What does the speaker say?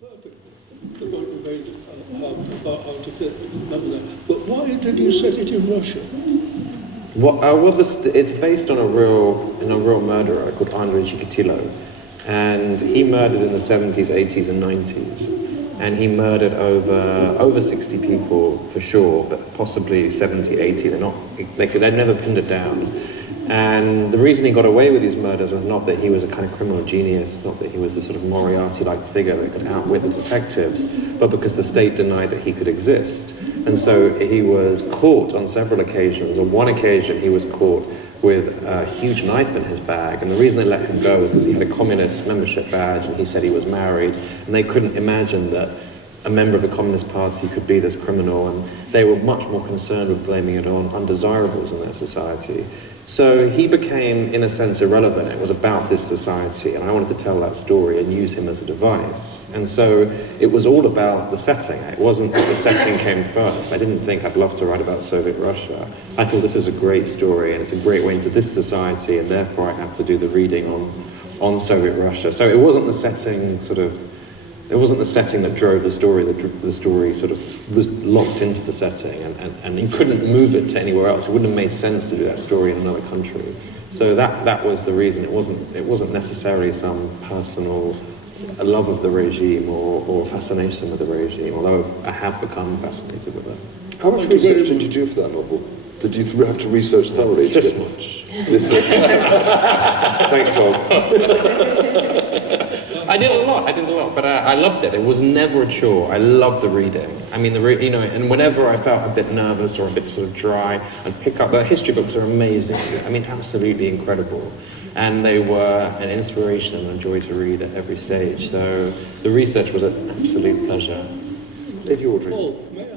The point you made about how to fit Mamzar. But why did you set it in Russia? It's based on a real murderer called Andrei Chikatilo, and he murdered in the 70s, 80s, and 90s, and he murdered over 60 people for sure, but possibly 70, 80. They'd never pinned it down. And the reason he got away with these murders was not that he was a kind of criminal genius, not that he was a sort of Moriarty-like figure that could outwit the detectives, but because the state denied that he could exist. And so he was caught on several occasions. On one occasion, he was caught with a huge knife in his bag, and the reason they let him go was because he had a communist membership badge, and he said he was married, and they couldn't imagine that a member of the Communist Party could be this criminal, and they were much more concerned with blaming it on undesirables in their society. So he became, in a sense, irrelevant. It was about this society, and I wanted to tell that story and use him as a device. And so it was all about the setting. It wasn't that the setting came first. I didn't think I'd love to write about Soviet Russia. I thought this is a great story, and it's a great way into this society, and therefore I had to do the reading on Soviet Russia. So it wasn't the setting it wasn't the setting that drove the story. The story sort of was locked into the setting, and you couldn't move it to anywhere else. It wouldn't have made sense to do that story in another country. So that was the reason. It wasn't necessarily some personal love of the regime or fascination with the regime, although I have become fascinated with it. How much research did you do for that novel? Did you have to research thoroughly? This much. Thanks, Tom. I did a lot, but I loved it. It was never a chore. I loved the reading. I mean, and whenever I felt a bit nervous or a bit sort of dry, I'd pick up, the history books are amazing. I mean, absolutely incredible. And they were an inspiration and a joy to read at every stage. So the research was an absolute pleasure. Lady Audrey. Paul, may I